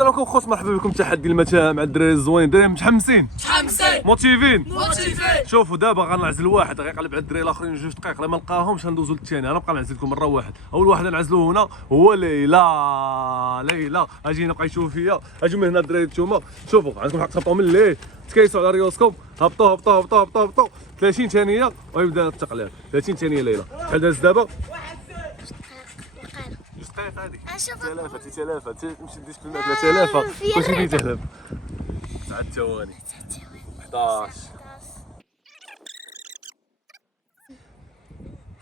السلام عليكم خوت، مرحبا بكم. تحدي المتاهه مع الدراري الزوين. الدراري متحمسين موتيفين. شوفوا دابا غنعزل واحد غيقلب على الدراري الاخرين جوج دقائق، الا ما لقاهمش غندوزو للثاني. انا نبقى نعزل لكم مره واحد. اول واحد نعزلو هنا هو ليلى اجي نبقى يشوف فيا. اجيو من هنا الدراري نتوما شوفوا عندكم حق تهبطوا من الليل تكيسوا على ريوسكم. هبطوا 30 ثانيه ويبدا التقليب. 30 ثانيه ليلى شحال داز دابا؟ دقيقة هذيك 3000 تمشي ديش في الماء 3000 كلشي كيتهلب. 9 ثواني 11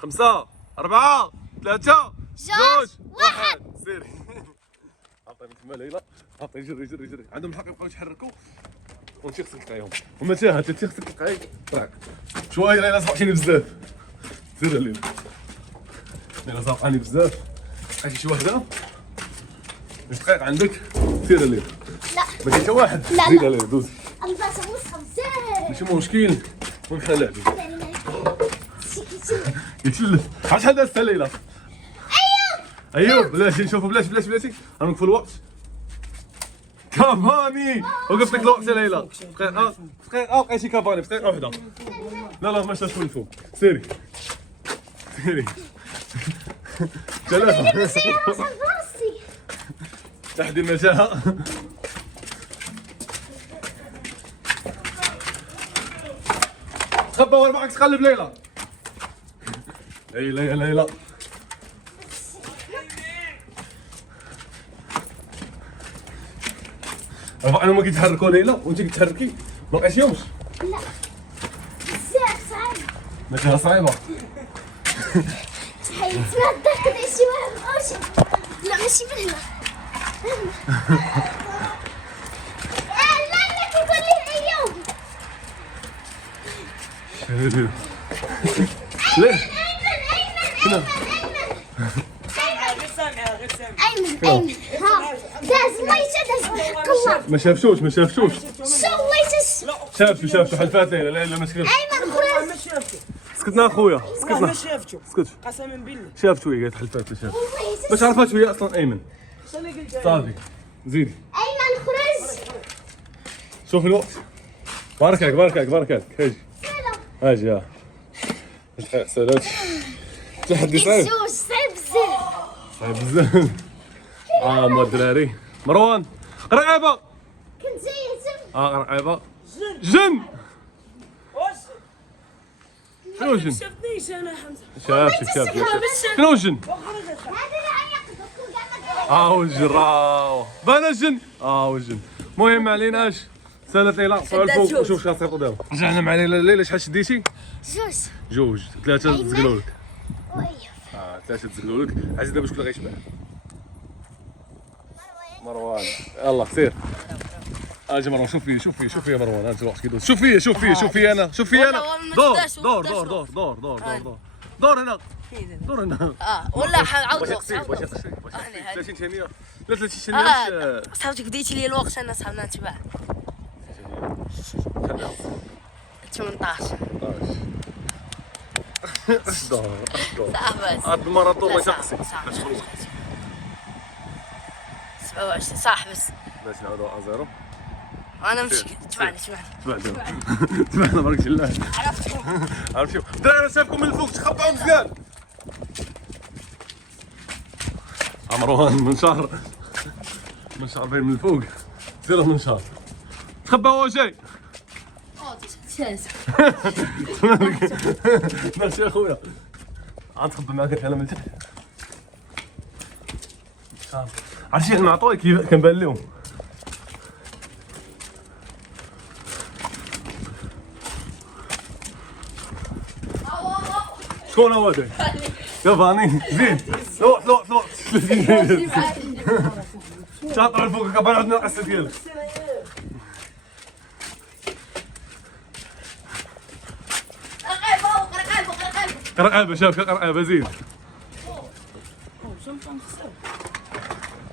5 4 3 2 1 سيري. عطيني تما ليلى، عطيني جري عندهم الحق يبقاو يتحركوا وانت خصك تلقايهم. هما تاهه انت خصك تلقاي طراك شويه. ليلى صبحتيني بزاف. سير ليلى صبحاني بزاف. لقيتي شي وحده؟ جوج دقائق عندك. سير ليلى. لا ما كاين حتى واحد. زيد ليلى دوز. الباس وسخه بزاف. ماشي مشكل ونبقى نلعبو. يتشلف. عرفت شحال دازت ليلى؟ ايوب بلاتي نشوفوا بلاتي غنوقفوا الوقت. كافاني وقفت لك الوقت يا ليلى. دقيقه لقيتي كافاني في دقيقه واحده. لا ما شفتش الفوق. سيري ثلاثه تحدي المتاهه. تخبى ورا معك تقلب ليلى. ليلى انا ما كيتحركوا ليلى وانت كتحركي ما لقيتيهمش. لا بزاف صعيب. متاهه صعيبه. تحيد ما تدخل شي واحد ماشي. لا ماشي من هنا. لا كيقول لي ايوب. ليه؟ ايمن ها داز الله يشهد الله. ما شافشوش شو الله يشهد. شافشو حلفات ليلى ما سكتش. ايمن خرج. سكتنا اخويا ما شافتو سكت. قسما بالله شافت وهي قالت حلفات شافت. الله يشهد. باش عرفات وهي اصلا ايمن. شنو قلت صافي زيدي. ايمن خرج. شوف الوقت. بارك عليك اجي ها. سلام. تحدي صعيب. جوج صعيب بزاف. صعيب بزاف. ما الدراري مروان قرعيبه. كنت جاي قرعيبه جن. شنو جن؟ شفتنيش انا حمزه شاف شنو جن؟ هذا اللي عيقت وجن راهو بان الجن. وجن. المهم ما عليناش. سالت ليلى صار الفوق وشوف شنو غتصيفطوا دابا. رجعنا مع ليلى شحال شديتي؟ جوج 3 تزقلوا لك. ويف 3 تزقلوا لك. عزيز دابا شكون اللي غيشبع؟ مروان. يلا سير. اجي مروان شوف فيا مروان. هذا الوقت كيدوز. شوف فيا انا دور هنا ولا عاود وقت 30 ثانيه. لا 30 ثانيه. صاحبتك بديتي لي الوقت انا صاحبنا نتبع 18 دور صاحبي هاد الماراطون ما يسقسي. 27 صاحبي باش نعاودوا 0. انا مشيت تبعني تبعنا بارك الله. عرفت شوف الدراري انا شافكم من الفوق تخبعوا مزيان. مروان منشار باين من الفوق. سير منشار تخبى هو جاي. ماشي يا خويا عاد تخبى معاك انا من تحت. عرفتي حنا عطوي كنبان لهم. شكون هو هذا؟ يا فاني زيد لوط شاطر الفوق كبر عندنا القصه ديالك. قرقابه شاف قرقابه زيد.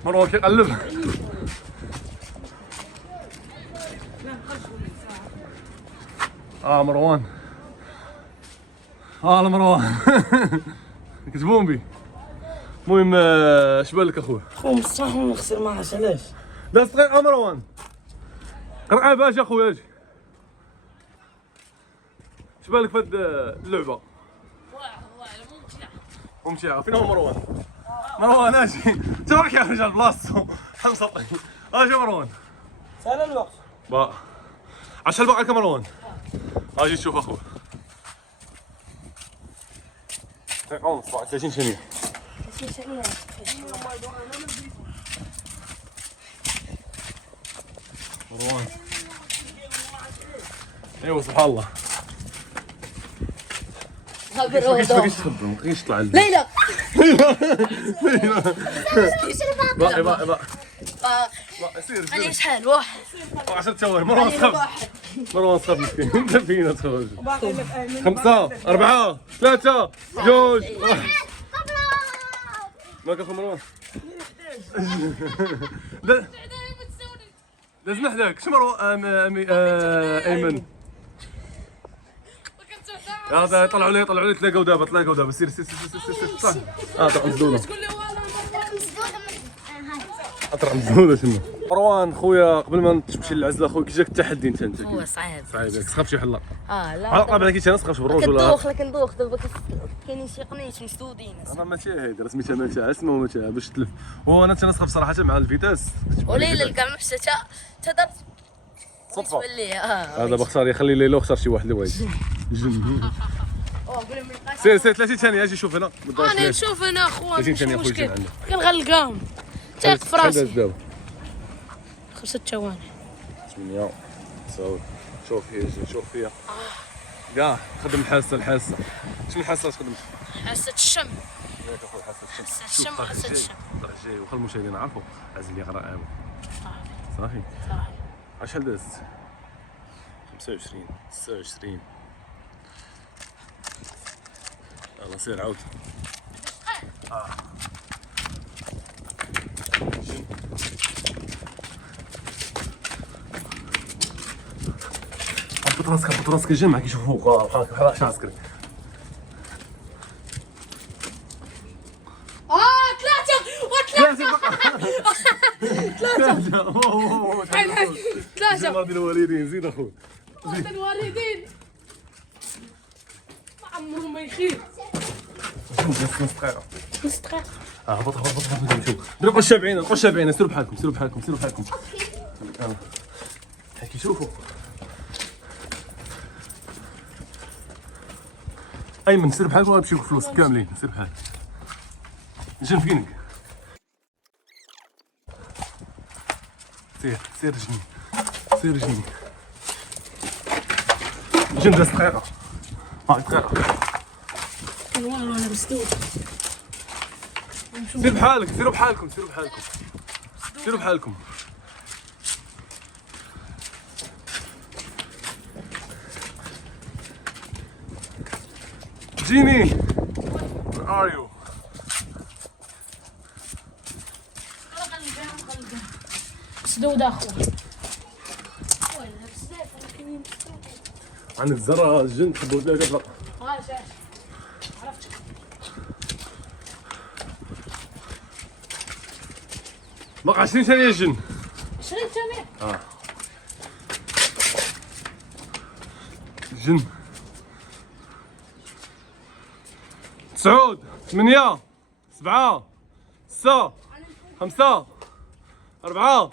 مروان كيقلب. مروان مروان كتبون بي. المهم اش بان لك اخويا؟ خو مستحيل نخسر معاش علاش؟ داز دقيقة مروان. قرقابة اجي اخويا اجي. اش بالك في هاد اللعبة؟ ممتعة. فين هو مروان؟ مروان اجي. تبارك يا رجال بلاصتو. حمصة اجي مروان. سال الوقت. با. عشان باقي لك مروان. اجي تشوف اخويا. دقيقة ونص 30 ثانية. مروان. ايوا سبحان الله. ما بقيتش تخدم، ما بقيتش تطلع لنا. ليلى باقي باقي سير انا شحال واحد 10 ثواني. مروان سخف. مروان سخف مسكين. انت فينا تخرج. باقي لك ايمن. 5 4 3 2 1. مالك اخو مروان؟ لا لازم نحداك. شو مروان ايمن؟ هذا طلعوا لي تلاقوا دابا سير صح. طلع مزدوده. اطرح مزدوده شنو؟ مروان خويا قبل ما تمشي للعزله خويا كي جاك التحدي انت هو صعيب تخاف شي حله. لا علاقه بعدا كي انا تخافش بالروج ولا كندوخ لكن دوخ دابا كاينين شي قنيت مسدودين انا ماشي هيدي راه سميتها متاع اسمها متاع باش تلف. وانا تنسخف صراحه مع الفيتاس. وليلى كاع ما مشات تدرت صدفه. باللي هذا بختار يخلي ليلى واختار شي واحد اللي وايد. جن. سير 30 ثانيه اجي شوف هنا. انا نشوف هنا اخوان 30 مش ثانيه اخويا مشكل عندك. كنغلقاهم تايق في راسي. 5 ثواني 8 9 شوف فيا كاع خدم الحاسه. شنو الحاسه تخدم؟ حاسة الشم ياك اخويا حاسه الشم وحاسة الشم. الطرح الجاي وخا المشاهدين يعرفوا عزل لي غرائب. صافي شحال دازت؟ 25 26. يلا سير عاود. هبط راسك الجمع كيشوف فوق بحال شي عسكري. 3 مرضي الوالدين زيد اخويا. الوالدين ما عمرهم ما يخيب. نص دقيقة. نص دقيقة هبط نشوف. نبقوا الشابعين سيروا بحالكم. هاك شوفوا. ايمن سير بحالك وغنمشي لك فلوس كاملين. سير بحالك. جن فينك. سير جني. جن 3 دقائق. دقيقة. والله مسدود. سيروا بحالكم. جيني. Where are you? مسدود اخوان. عندك زرع الجن تحبوا تلاقي قبل. بقى 20 ثانية الجن. 20 ثانية. جن 9 8 7 6 5 4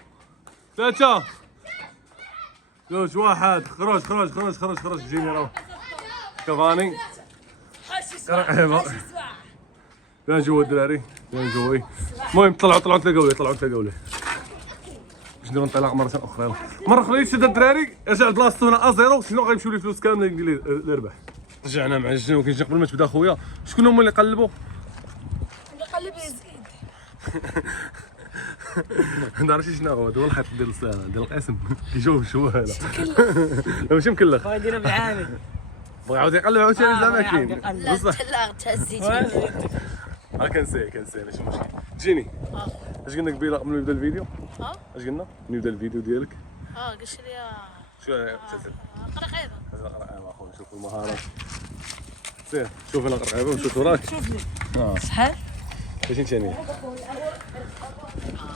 3 2 1. خرج جيني راه كافاني. قرقيبه بان جوا الدراري بان جوي. المهم طلعوا تلاقاو ليه باش نديرو انطلاق مرة أخرى. مرة أخرى يشد الدراري رجع لبلاصتو هنا أزيرو سينو غيمشيو لي فلوس كاملة اللي ربح. رجعنا مع الجن وكنجي قبل ما تبدا خويا. شكون هما اللي قلبوا؟ اللي قلب يزيد. ما عرفتش شنو هو هذا هو الخيط ديال القسم كيجاوب شواله. لا ماشي مكلخ. غادينا بالعامل. بغا يعاود يقلب عاوتاني زعما كاين. لا لا تهزيتي كنسى ماشي مشكل. جيني اش قلنا قبيله قبل ما يبدا الفيديو؟ اش قلنا؟ ملي يبدا الفيديو ديالك؟ قلت لي شو قرقيبة. اخويا شوفوا المهارات. سير شوف انا قرقيبه وشوفوا راك. شحال؟ 30 ثانيه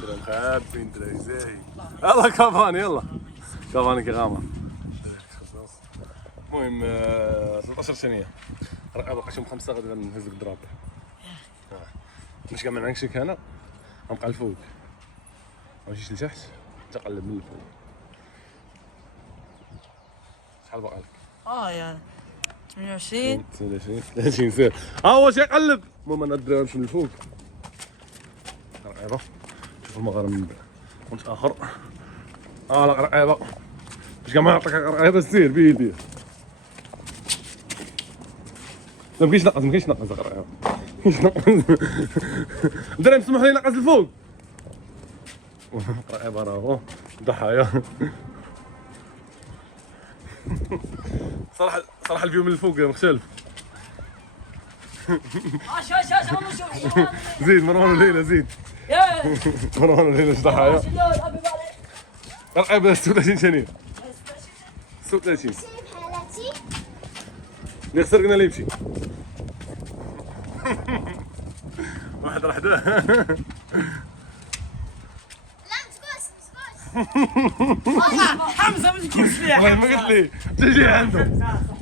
درهم خابين دراري زاهي يلا كافاني يلا كافاني كيغامر المهم 13 ثانيه راه باقي شي 5 غادي نهز لك الدراب باش كاع ما نعكسك هنا غنبقى الفوق غنمشي لتحت تقلب من الفوق شحال باقي لك؟ يعني 28 30 سير هو شي يقلب المهم انا الدراري نمشي من الفوق رقيبه شوف المغاربه من بعد كنت اخر رقيبه باش كاع ما نعطيك رقيبه سير بيدي ما بقيتش نقص رقيبه كاينش نقص الدراري مسموح لي نقص الفوق رقيبه راهو ضحايا صراحه الفيو من الفوق مختلف زيد مروان وليلى زيد مروان وليلى اش ضحايا رقيبه 36 ثانيه 36 شي بحالاتي اللي خسر قلنا ليه يمشي واحد راح ده لا متقوس حمزه ما تجيبش ليا والله ما قلت لي تجي عنده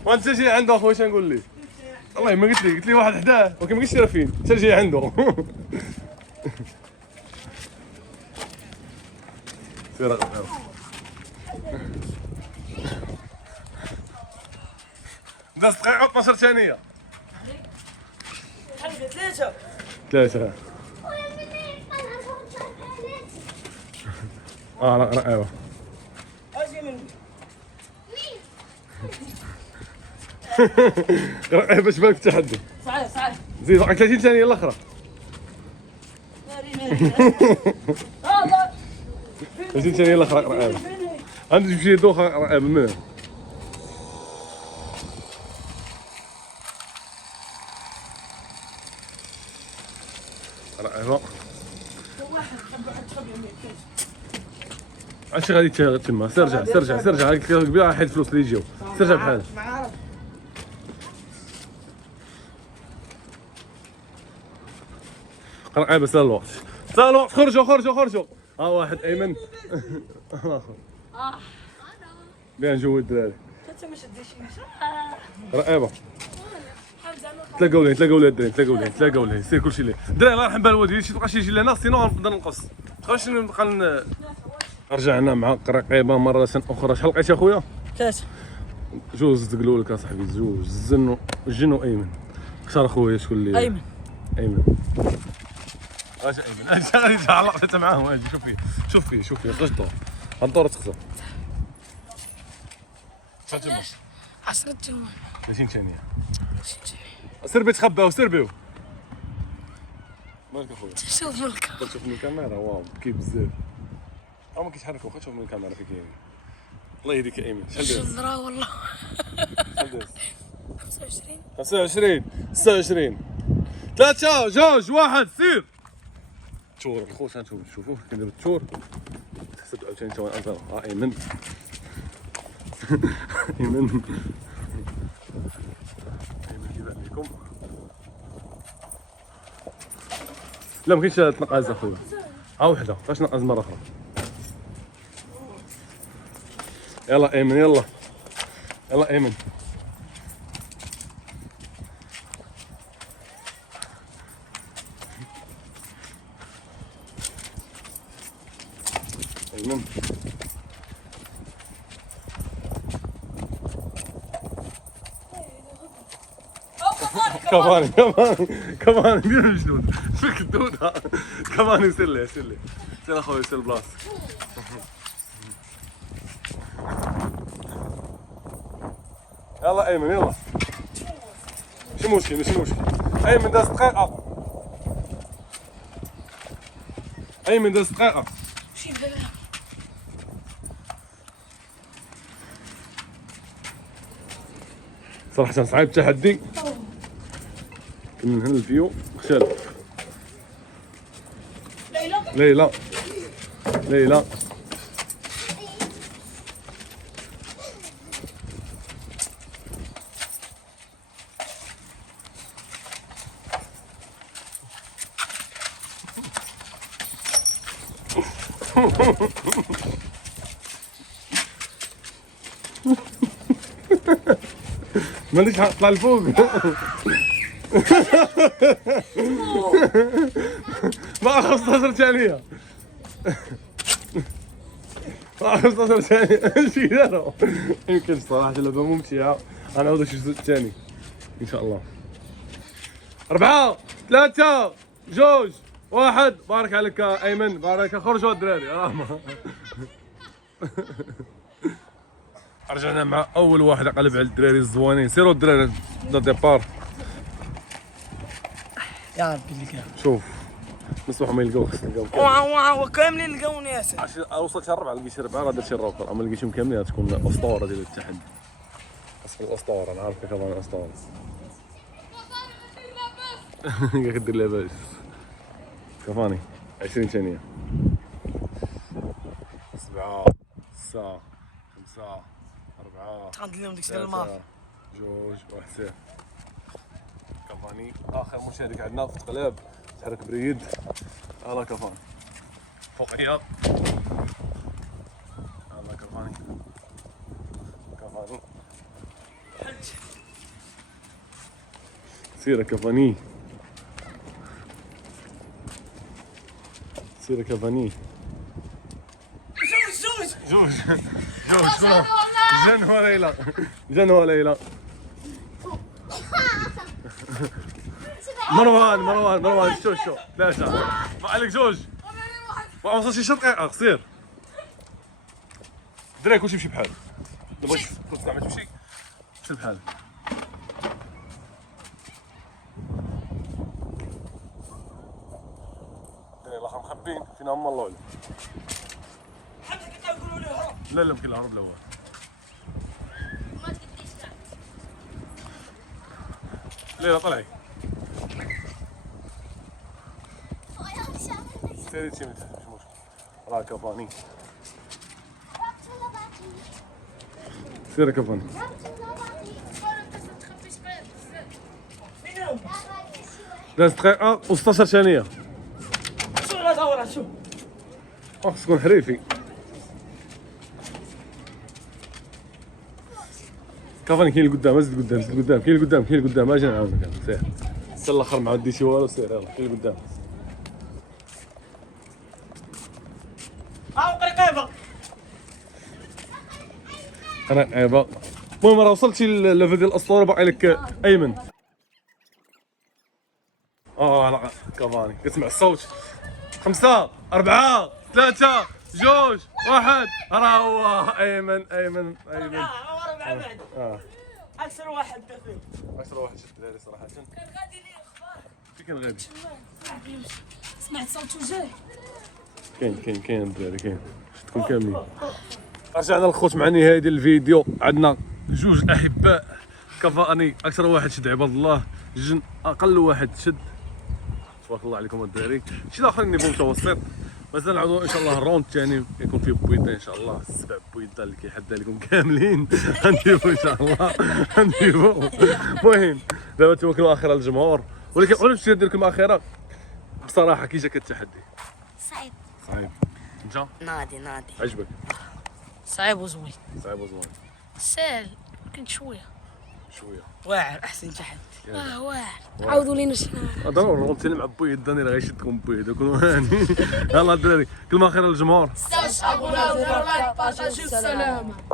وانت تجي عنده اخويا شنو نقول لي والله ما قلت لي واحد حداه ولكن ما قلتش راه فين تجي عنده سير 11 دقيقة 12 ثانية 3 لا ايوه اجي من باش بالك التحدي صحيح زيد باقي 30 ثانية الاخرى 30 ثانية الاخرى رقيبة عندي شي دوخة رقيبة منها رقيبة عرفتي غادي تما سرجع هاك الكبيرة حيد الفلوس اللي يجيو سرجع بحال رقيبة سال الوقت خرجوا ها واحد ايمن بيان جوي الدراري رقيبة تلاقاو ليه سير كلشي ليه الدراري الله يرحم بالوالدين شي تبقى شي يجي لهنا سينو غنقدر نقص مابقاش نبقى رجعنا مع رقيبة مرة أخرى شحال لقيت أخويا؟ 3 جوج تقولوا لك اصاحبي جوج الجن وايمن اختار اخويا شكون اللي ايمن اش ايمن اش غادي تعلق معاهم اجي شوف فيه خرج الدور الدور تخسر 10 ثواني 30 ثانية سربي تخباو مالك اخويا شوف ملكة تشوف من الكاميرا واو بكي بزاف ما كيتحركوا خا تشوف من الكاميرا فين كاين الله يهديك يا ايمن شحال داز الجزرة والله شحال داز 25 25 26 3 2 1 سير تشور الخوت شوفوه كيدير التشور 27 ثواني ازرق ايمن ايمن كيبان لكم لا مكاينش تنقز اخويا ها وحده باش نقز مره اخرى يلا ايمن يلا ايمن ايمن كمان دير الجنود فيك الدودة كمان يسير لي سير اخويا يسير البلاصة يلا ايمن يلا ماشي مشكل ايمن داز دقيقة صراحة صعيب التحدي من هنا الفيو مختلف ليلى ما عندكش حق تطلع لفوق. بقى 15 ثانية. بقى 15 ثانية. شي داروا. يمكن صراحة لعبة ممتعة. أنا عاود الشوط الثاني إن شاء الله. 4 3 2 1. بارك عليك أيمن، بارك. خرجوا الدراري. رجعنا مع اول واحد قلب على الدراري الزوانين. سيروا الدراري دا ديبار. يا ربي اللي كان شوف مسموح ما يلقاو، خصنا نلقاو واو كاملين لقاوني ياسر. عشان وصلت 4 لقيت شي 4 راه درت شي الرابط. اما لقيتهم كاملين غتكون اسطوره ديال التحدي. اصل الاسطوره انا عارفك كمان اسطوره. كدير لاباس كفاني 20 ثانيه. 7 6 5 4 تغندير لهم ديك الماف. 2 1 0. كافاني اخر مشارك عندنا في التقلاب. تحرك بريد. هلا كافاني فوقيا. هلا كافاني. كافاني سير كافاني. سير كافاني. جوج جن وليلى. جن وليلى. مروان شو 3. ما عليك جوج. ما وصلش شي دقيقة قصير. دراري كلشي يمشي بحال. دابا كنت زعما تمشي مشي بحال. دراري الاخر مخبين فينا هما الله اعلم. لا يمكن الهرب الاول. ليلى طلعي. سيري تمشي من تحت مش مشكل. راه كفاني. سير كفاني. 3 دقائق و16 ثانية. شو لا دورة شو. خصك تكون حريفي. كفاني كاين القدام. زيد قدام زيد قدام. كاين القدام كاين القدام. اجي نعاونك انا. سير حتى الاخر ما عندي شي والو. سير يلاه كاين القدام. قريبة. قريبة. المهم راه وصلتي لليفل ديال الاسطوره. باقي لك ايمن. لا كفاني كتسمع الصوت. 5 4 3 2 1. راه هو ايمن. بعد. اكثر واحد دخل. اكثر واحد شفت الدراري صراحه. كان غادي لي اخبار. كي كان غادي. سمعت صوته جاي. كاين الدراري كاين. شفتكم كاملين. رجعنا الخوت مع نهايه ديال الفيديو. عندنا جوج الاحباء. كفاني اكثر واحد شد عباد الله. جن اقل واحد شد. تبارك الله عليكم الدراري. شي الاخرين نيفو متوسط. مازال نعاودو ان شاء الله الراوند الثاني يكون فيه بويضه ان شاء الله. 7 بويضه اللي كيحدى لكم كاملين. غنديرو ان شاء الله. غنديرو. المهم دابا توكلوا اخيرا للجمهور. ولكن قولوا شي دير كلمه اخيره بصراحه. كي جاك التحدي؟ صعيب. صعيب. انت نادي عجبك؟ صعيب وزوين. صعيب وزوين. سهل كنت شويه. واعر احسن تحت. واعر. عاودوا لينا شي ضروري الراوند الثاني مع بويض داني راه غيشدكم بويض. كونوا هاني. يلاه الدراري كلمه اخيره للجمهور. ابونا وديروا لايك بارطاجيو السلامه.